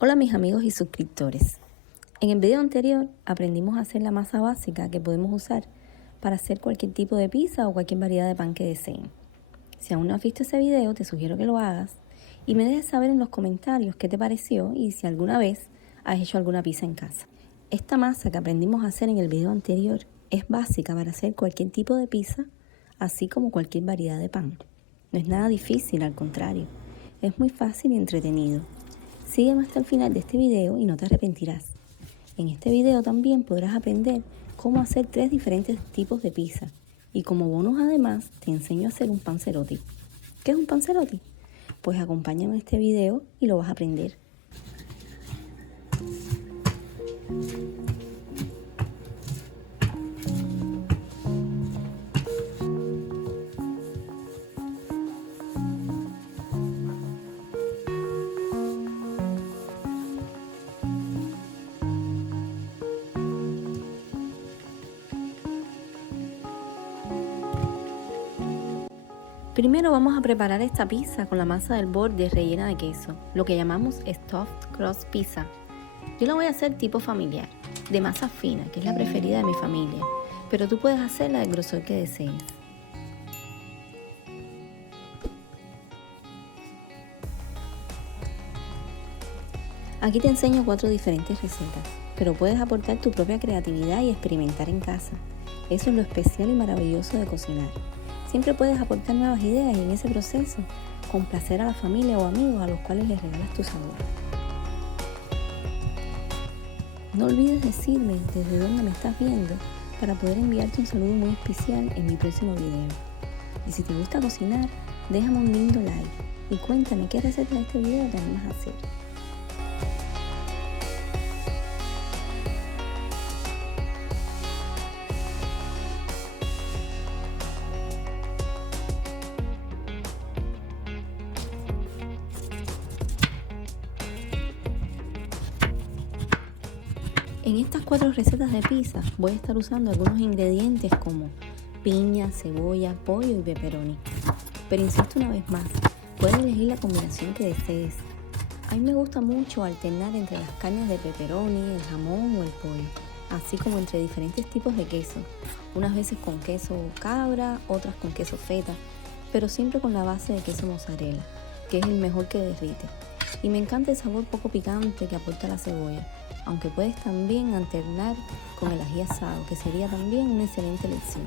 Hola mis amigos y suscriptores. En el video anterior aprendimos a hacer la masa básica que podemos usar para hacer cualquier tipo de pizza o cualquier variedad de pan que deseen. Si aún no has visto ese video, te sugiero que lo hagas y me dejes saber en los comentarios qué te pareció y si alguna vez has hecho alguna pizza en casa. Esta masa que aprendimos a hacer en el video anterior es básica para hacer cualquier tipo de pizza, así como cualquier variedad de pan. No es nada difícil, al contrario, es muy fácil y entretenido. Sígueme hasta el final de este video y no te arrepentirás. En este video también podrás aprender cómo hacer 3 diferentes tipos de pizza. Y como bonus además, te enseño a hacer un panzerotti. ¿Qué es un panzerotti? Pues acompáñame en este video y lo vas a aprender. Primero vamos a preparar esta pizza con la masa del borde rellena de queso, lo que llamamos stuffed crust pizza. Yo la voy a hacer tipo familiar, de masa fina, que es la preferida de mi familia, pero tú puedes hacerla del grosor que desees. Aquí te enseño 4 diferentes recetas, pero puedes aportar tu propia creatividad y experimentar en casa. Eso es lo especial y maravilloso de cocinar. Siempre puedes aportar nuevas ideas y en ese proceso complacer a la familia o amigos a los cuales les regalas tu sabor. No olvides decirme desde dónde me estás viendo para poder enviarte un saludo muy especial en mi próximo video. Y si te gusta cocinar, déjame un lindo like y cuéntame qué receta de este video te animas a hacer. En estas 4 recetas de pizza voy a estar usando algunos ingredientes como piña, cebolla, pollo y pepperoni. Pero insisto una vez más, puedes elegir la combinación que desees. A mí me gusta mucho alternar entre las carnes de pepperoni, el jamón o el pollo, así como entre diferentes tipos de queso, unas veces con queso cabra, otras con queso feta, pero siempre con la base de queso mozzarella, que es el mejor que derrite. Y me encanta el sabor poco picante que aporta la cebolla, aunque puedes también alternar con el ají asado, que sería también una excelente elección.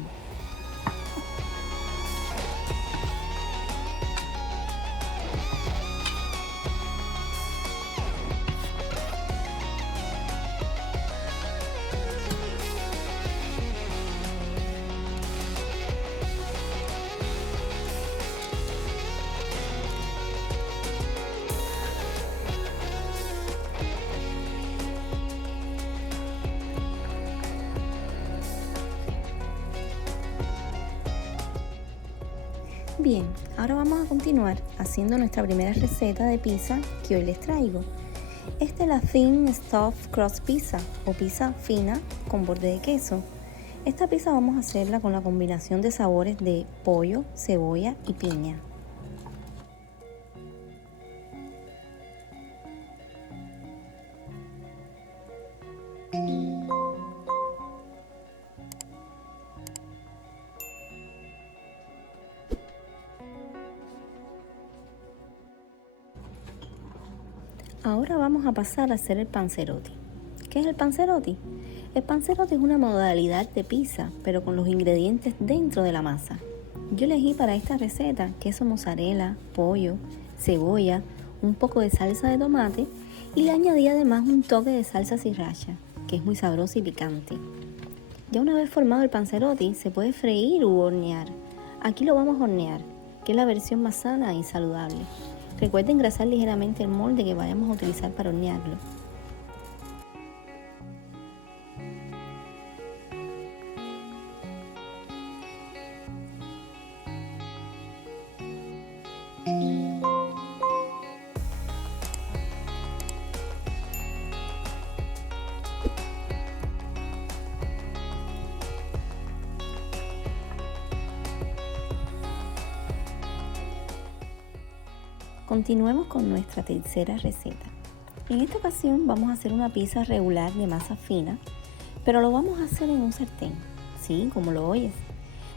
Bien, ahora vamos a continuar haciendo nuestra primera receta de pizza que hoy les traigo. Esta es la Thin Stuffed Crust Pizza o pizza fina con borde de queso. Esta pizza vamos a hacerla con la combinación de sabores de pollo, cebolla y piña. Ahora vamos a pasar a hacer el panzerotti. ¿Qué es el panzerotti? El panzerotti es una modalidad de pizza, pero con los ingredientes dentro de la masa. Yo elegí para esta receta queso mozzarella, pollo, cebolla, un poco de salsa de tomate y le añadí además un toque de salsa sriracha, que es muy sabrosa y picante. Ya una vez formado el panzerotti, se puede freír u hornear. Aquí lo vamos a hornear, que es la versión más sana y saludable. Recuerda engrasar ligeramente el molde que vayamos a utilizar para hornearlo. Continuemos con nuestra tercera receta. En esta ocasión vamos a hacer una pizza regular de masa fina, pero lo vamos a hacer en un sartén, sí, como lo oyes.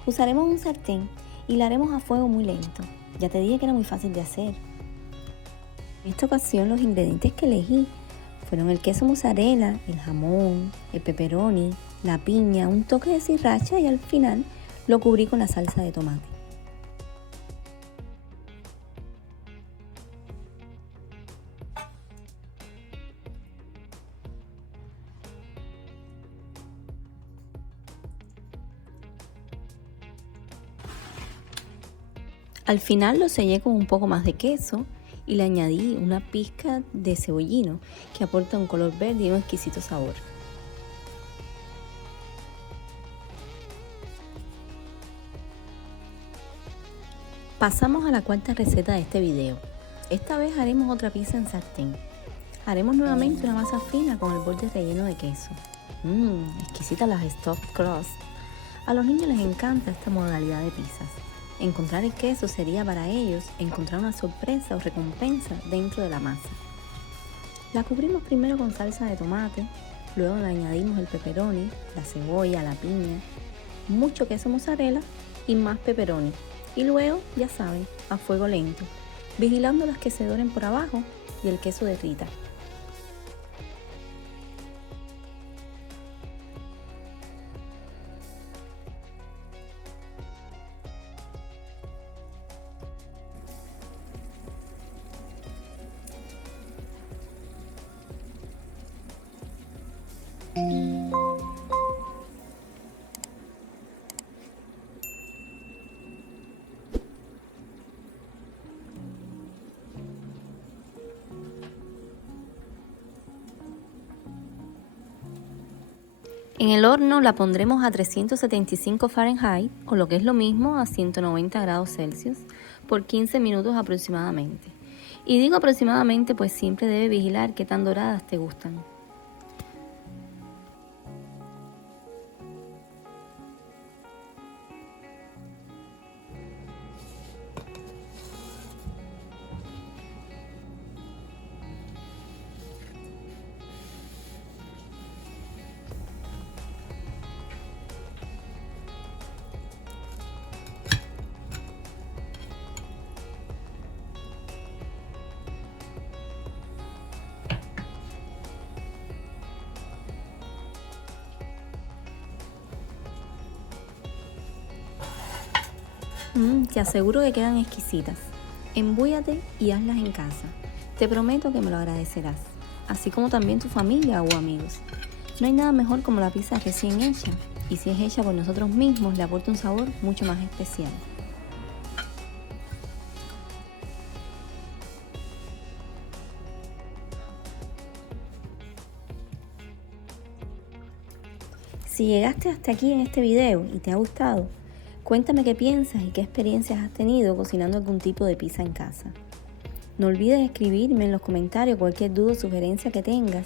Usaremos un sartén y la haremos a fuego muy lento. Ya te dije que era muy fácil de hacer. En esta ocasión los ingredientes que elegí fueron el queso mozzarella, el jamón, el pepperoni, la piña, un toque de sriracha y al final lo cubrí con la salsa de tomate. Al final lo sellé con un poco más de queso y le añadí una pizca de cebollino que aporta un color verde y un exquisito sabor. Pasamos a la cuarta receta de este video. Esta vez haremos otra pizza en sartén. Haremos nuevamente una masa fina con el borde relleno de queso. Exquisitas las stuffed crust. A los niños les encanta esta modalidad de pizzas. Encontrar el queso sería para ellos encontrar una sorpresa o recompensa dentro de la masa. La cubrimos primero con salsa de tomate, luego le añadimos el pepperoni, la cebolla, la piña, mucho queso mozzarella y más pepperoni. Y luego, ya saben, a fuego lento, vigilando las que se doren por abajo y el queso derrita. En el horno la pondremos a 375 Fahrenheit, o lo que es lo mismo a 190 grados Celsius, por 15 minutos aproximadamente. Y digo aproximadamente pues siempre debe vigilar qué tan doradas te gustan. Te aseguro que quedan exquisitas. Embúyate y hazlas en casa. Te prometo que me lo agradecerás, así como también tu familia o amigos. No hay nada mejor como la pizza recién hecha, y si es hecha por nosotros mismos le aporta un sabor mucho más especial. Si llegaste hasta aquí en este video y te ha gustado, cuéntame qué piensas y qué experiencias has tenido cocinando algún tipo de pizza en casa. No olvides escribirme en los comentarios cualquier duda o sugerencia que tengas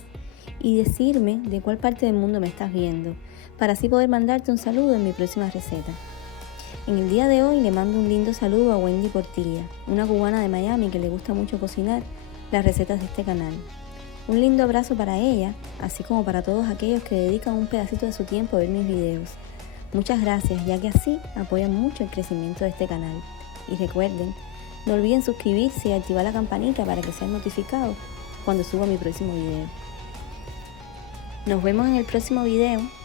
y decirme de cuál parte del mundo me estás viendo, para así poder mandarte un saludo en mi próxima receta. En el día de hoy le mando un lindo saludo a Wendy Portilla, una cubana de Miami que le gusta mucho cocinar las recetas de este canal. Un lindo abrazo para ella, así como para todos aquellos que dedican un pedacito de su tiempo a ver mis videos. Muchas gracias, ya que así apoyan mucho el crecimiento de este canal. Y recuerden, no olviden suscribirse y activar la campanita para que sean notificados cuando suba mi próximo video. Nos vemos en el próximo video.